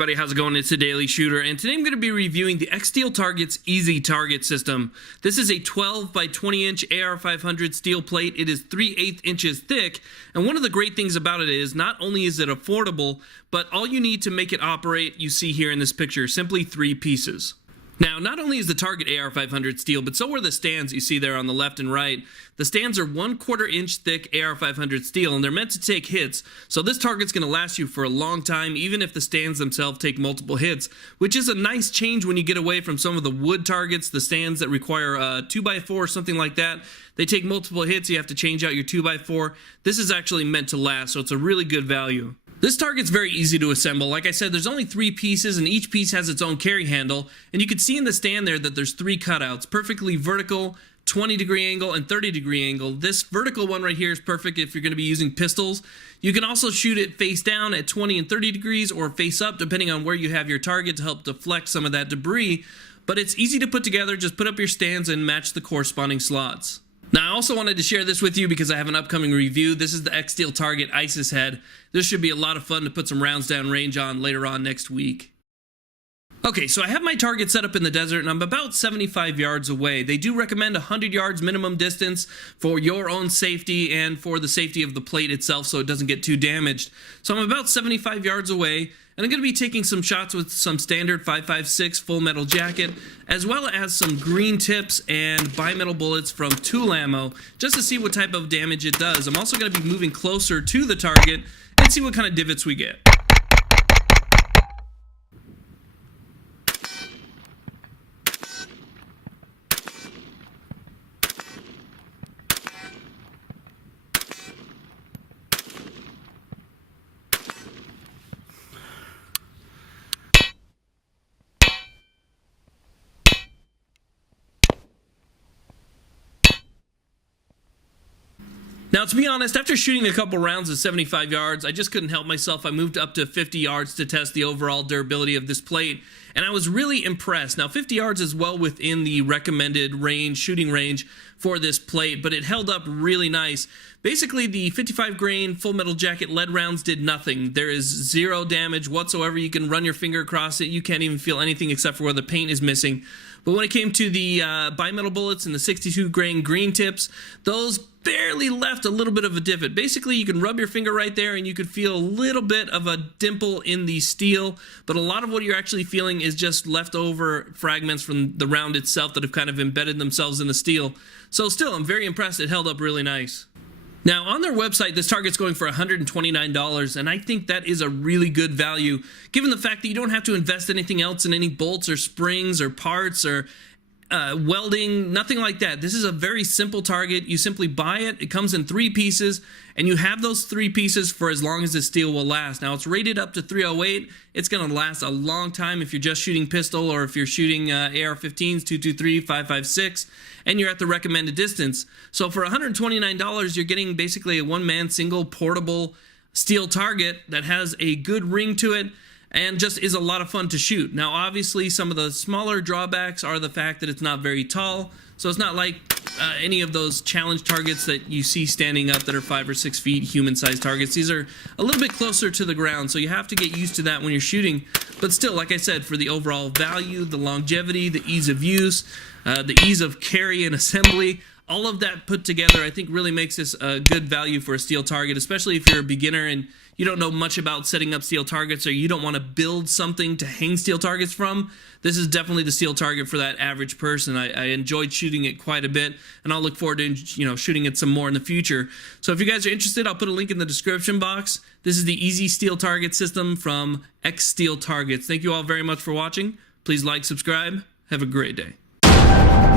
everybody, how's it going? It's the Daily Shooter, and today I'm going to be reviewing the XSteel Target's Easy Target System. This is a 12 by 20 inch AR500 steel plate. It is 3/8 inches thick, and one of the great things about it is not only is it affordable, but all you need to make it operate, you see here in this picture, simply 3 pieces. Now, not only is the Target AR500 steel, but so are the stands you see there on the left and right. The stands are 1/4 inch thick AR500 steel, and they're meant to take hits, so this target's going to last you for a long time, even if the stands themselves take multiple hits, which is a nice change when you get away from some of the wood targets, the stands that require a 2x4 or something like that. They take multiple hits, you have to change out your 2x4. This is actually meant to last, so it's a really good value. This target's very easy to assemble. Like I said, there's only 3 pieces, and each piece has its own carry handle, and you can see in the stand there that there's 3 cutouts, perfectly vertical, 20-degree angle, and 30-degree angle. This vertical one right here is perfect if you're going to be using pistols. You can also shoot it face down at 20 and 30 degrees or face up, depending on where you have your target, to help deflect some of that debris. But it's easy to put together. Just put up your stands and match the corresponding slots. Now, I also wanted to share this with you because I have an upcoming review. This is the XSteel Target ISIS head. This should be a lot of fun to put some rounds down range on later on next week. Okay, so I have my target set up in the desert, and I'm about 75 yards away. They do recommend 100 yards minimum distance for your own safety and for the safety of the plate itself so it doesn't get too damaged. So I'm about 75 yards away, and I'm going to be taking some shots with some standard 5.56 full metal jacket, as well as some green tips and bimetal bullets from tool ammo, just to see what type of damage it does. I'm also going to be moving closer to the target and see what kind of divots we get. Now, to be honest, after shooting a couple rounds at 75 yards, I just couldn't help myself. I moved up to 50 yards to test the overall durability of this plate, and I was really impressed. Now, 50 yards is well within the recommended range, shooting range for this plate, but it held up really nice. Basically, the 55 grain full metal jacket lead rounds did nothing. There is 0 damage whatsoever. You can run your finger across it. You can't even feel anything except for where the paint is missing. But when it came to the bimetal bullets and the 62 grain green tips, those barely left a little bit of a divot. Basically, you can rub your finger right there and you could feel a little bit of a dimple in the steel, but a lot of what you're actually feeling is just leftover fragments from the round itself that have kind of embedded themselves in the steel. So still, I'm very impressed. It held up really nice. Now, on their website, this target's going for $129, and I think that is a really good value, given the fact that you don't have to invest anything else in any bolts or springs or parts or welding, nothing like that. This is a very simple target. You simply buy it. It comes in 3 pieces, and you have those 3 pieces for as long as the steel will last. Now, it's rated up to 308. It's going to last a long time if you're just shooting pistol or if you're shooting AR-15s, 223, 5.56, and you're at the recommended distance. So for $129, you're getting basically a one-man single portable steel target that has a good ring to it and just is a lot of fun to shoot. Now, obviously, some of the smaller drawbacks are the fact that it's not very tall, so it's not like any of those challenge targets that you see standing up that are 5 or 6 feet, human-sized targets. These are a little bit closer to the ground, so you have to get used to that when you're shooting. But still, like I said, for the overall value, the longevity, the ease of use, the ease of carry and assembly, all of that put together, I think really makes this a good value for a steel target, especially if you're a beginner and you don't know much about setting up steel targets or you don't want to build something to hang steel targets from. This is definitely the steel target for that average person. I enjoyed shooting it quite a bit, and I'll look forward to shooting it some more in the future. So if you guys are interested, I'll put a link in the description box. This is the Easy Steel Target System from XSteel Targets. Thank you all very much for watching. Please like, subscribe. Have a great day.